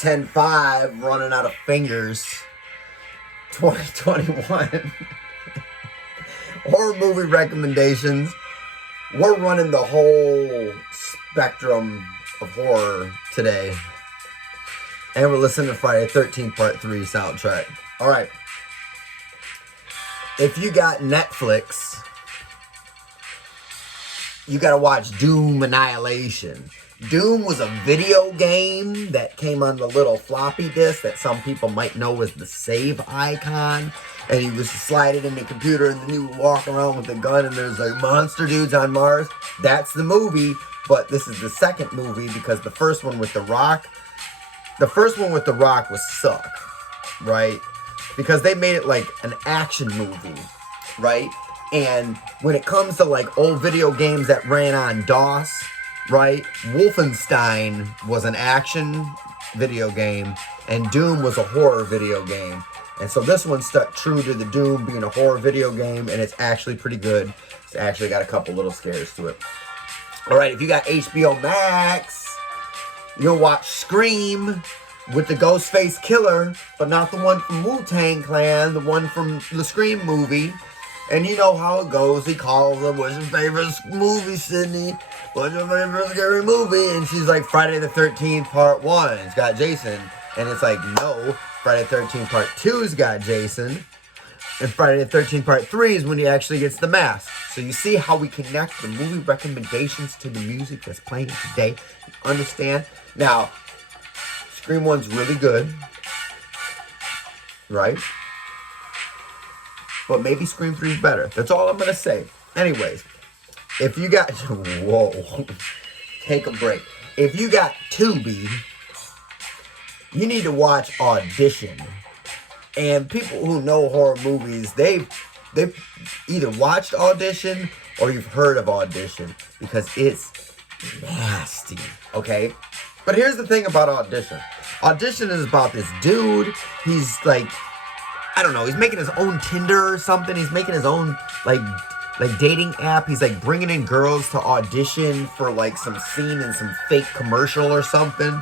10-5, running out of fingers. 2021. Horror movie recommendations. We're running the whole spectrum of horror today. And we're listening to Friday the 13th Part 3 soundtrack. Alright. If you got Netflix, you gotta watch Doom Annihilation. Doom was a video game that came on the little floppy disk that some people might know as the save icon. And you just slide it in the computer and then you walk around with a gun and there's like monster dudes on Mars. That's the movie, but this is the second movie because the first one with The Rock was suck, right? Because they made it like an action movie, right? And when it comes to like old video games that ran on DOS, right? Wolfenstein was an action video game and Doom was a horror video game. And so this one stuck true to the Doom being a horror video game, and it's actually pretty good. It's actually got a couple little scares to it. Alright, if you got HBO Max, you'll watch Scream with the Ghostface Killer, but not the one from Wu-Tang Clan, the one from the Scream movie. And you know how it goes. He calls her, what's your favorite movie, Sydney? What's your favorite scary movie? And she's like, Friday the 13th Part 1. It's got Jason. And it's like, no. Friday the 13th Part 2's got Jason. And Friday the 13th Part 3 is when he actually gets the mask. So you see how we connect the movie recommendations to the music that's playing today. You understand? Now, Scream 1's really good. Right? But maybe Scream 3 is better. That's all I'm going to say. Anyways, if you got... Whoa. Take a break. If you got Tubi, you need to watch Audition. And people who know horror movies, they've either watched Audition or you've heard of Audition. Because it's nasty. Okay? But here's the thing about Audition. Audition is about this dude. He's like... I don't know, he's making his own Tinder or something. He's making his own, like dating app. He's, like, bringing in girls to audition for, like, some scene in some fake commercial or something.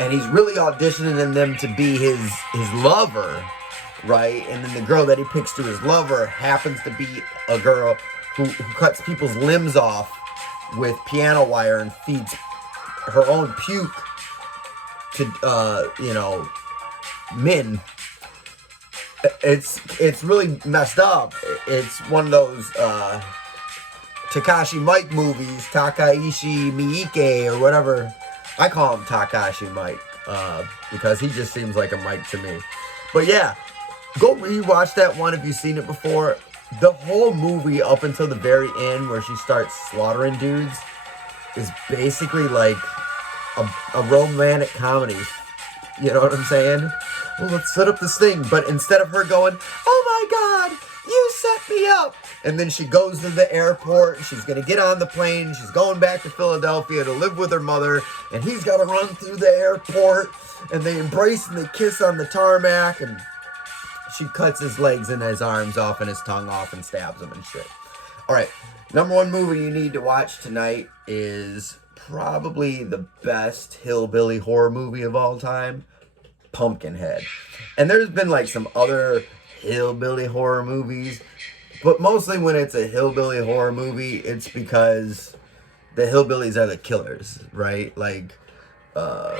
And he's really auditioning them to be his lover, right? And then the girl that he picks to his lover happens to be a girl who cuts people's limbs off with piano wire and feeds her own puke to, men. It's really messed up. It's one of those Takashi Mike movies, Takaishi Miike or whatever. I call him Takashi Mike because he just seems like a Mike to me. But yeah, go rewatch that one if you've seen it before. The whole movie up until the very end where she starts slaughtering dudes is basically like a romantic comedy. You know what I'm saying? Well, let's set up this thing. But instead of her going, oh my God, you set me up. And then she goes to the airport. She's going to get on the plane. She's going back to Philadelphia to live with her mother. And he's got to run through the airport. And they embrace and they kiss on the tarmac. And she cuts his legs and his arms off and his tongue off and stabs him and shit. All right. Number one movie you need to watch tonight is probably the best hillbilly horror movie of all time. Pumpkinhead. And there's been like some other hillbilly horror movies, but mostly when it's a hillbilly horror movie, it's because the hillbillies are the killers, right? Like The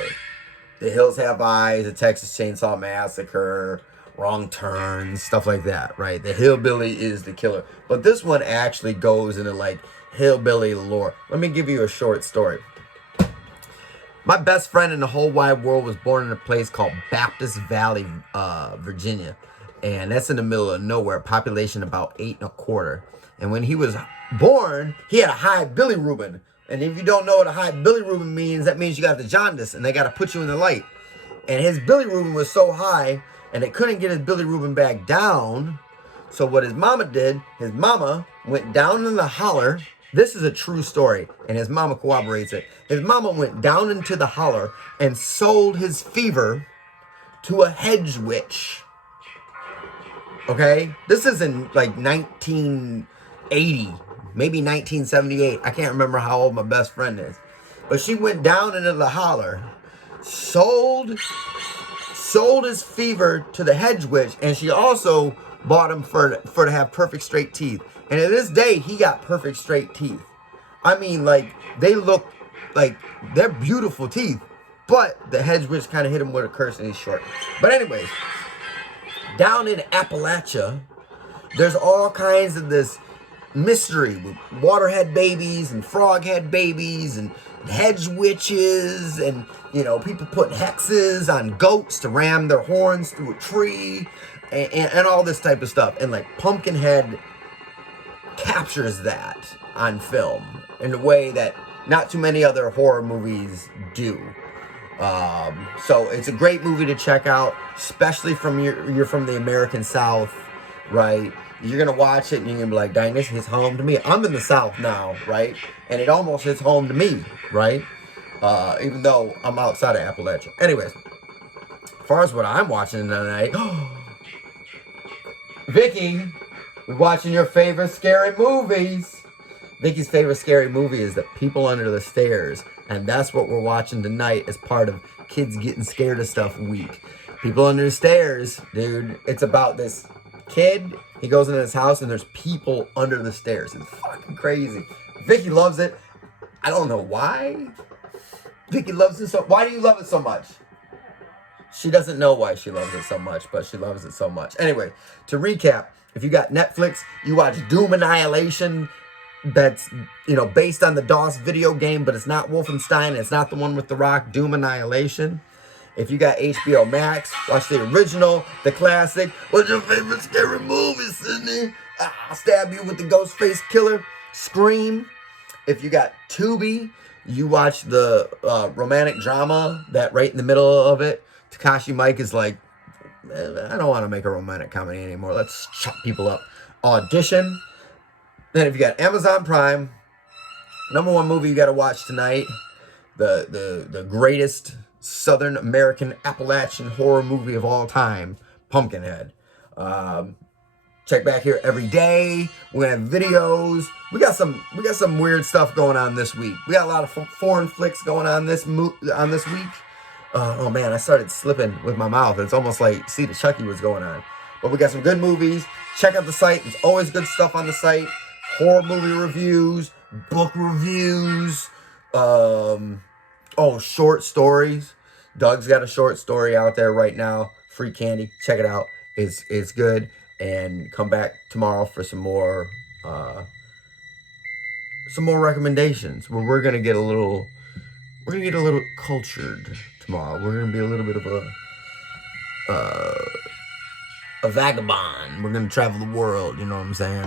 Hills Have Eyes, The Texas Chainsaw Massacre, Wrong Turns, stuff like that, right? The hillbilly is the killer. But this one actually goes into like hillbilly lore. Let me give you a short story. My best friend in the whole wide world was born in a place called Baptist Valley, Virginia. And that's in the middle of nowhere, population about 8.25. And when he was born, he had a high bilirubin. And if you don't know what a high bilirubin means, that means you got the jaundice and they got to put you in the light. And his bilirubin was so high and they couldn't get his bilirubin back down. So what his mama did, his mama went down in the holler. This is a true story, and his mama corroborates it. His mama went down into the holler and sold his fever to a hedge witch. Okay? This is in like 1980, maybe 1978. I can't remember how old my best friend is. But she went down into the holler sold his fever to the hedge witch, and she also bought him for to have perfect straight teeth. And to this day, he got perfect straight teeth. I mean, like, they look like they're beautiful teeth, but the hedge witch kind of hit him with a curse and he's short. But anyways, down in Appalachia, there's all kinds of this mystery with waterhead babies and froghead babies and hedge witches and, you know, people putting hexes on goats to ram their horns through a tree and all this type of stuff. And like Pumpkinhead captures that on film in a way that not too many other horror movies do. So it's a great movie to check out, especially from you're from the American South, right? You're gonna watch it and you're gonna be like, dang, this hits home to me. I'm in the South now, right? And it almost hits home to me, right? Even though I'm outside of Appalachia. Anyways, as far as what I'm watching tonight, Vicky, we're watching your favorite scary movies. Vicky's favorite scary movie is The People Under the Stairs. And that's what we're watching tonight as part of Kids Getting Scared of Stuff Week. People Under the Stairs, dude. It's about this kid. He goes into his house and there's people under the stairs. It's fucking crazy. Vicky loves it. I don't know why. Vicky loves it so. Why do you love it so much? She doesn't know why she loves it so much, but she loves it so much. Anyway, to recap, if you got Netflix, you watch Doom Annihilation. That's, you know, based on the DOS video game, but it's not Wolfenstein. It's not the one with The Rock. Doom Annihilation. If you got HBO Max, watch the original, the classic. What's your favorite scary movie, Sydney? I'll stab you with the Ghostface Killer. Scream. If you got Tubi, you watch the romantic drama that right in the middle of it. Takashi Mike is like, I don't want to make a romantic comedy anymore. Let's chop people up. Audition. Then if you got Amazon Prime, number one movie you got to watch tonight, the greatest Southern American Appalachian horror movie of all time, Pumpkinhead. Check back here every day. We're gonna have videos. We got some weird stuff going on this week. We got a lot of foreign flicks going on this week. Oh man, I started slipping with my mouth. It's almost like See the Chucky was going on. But we got some good movies. Check out the site. There's always good stuff on the site. Horror movie reviews, book reviews, short stories. Doug's got a short story out there right now. Free candy. Check it out. It's good. And come back tomorrow for some more recommendations where we're gonna get a little cultured tomorrow. We're gonna be a little bit of a vagabond. We're gonna travel the world, you know what I'm saying?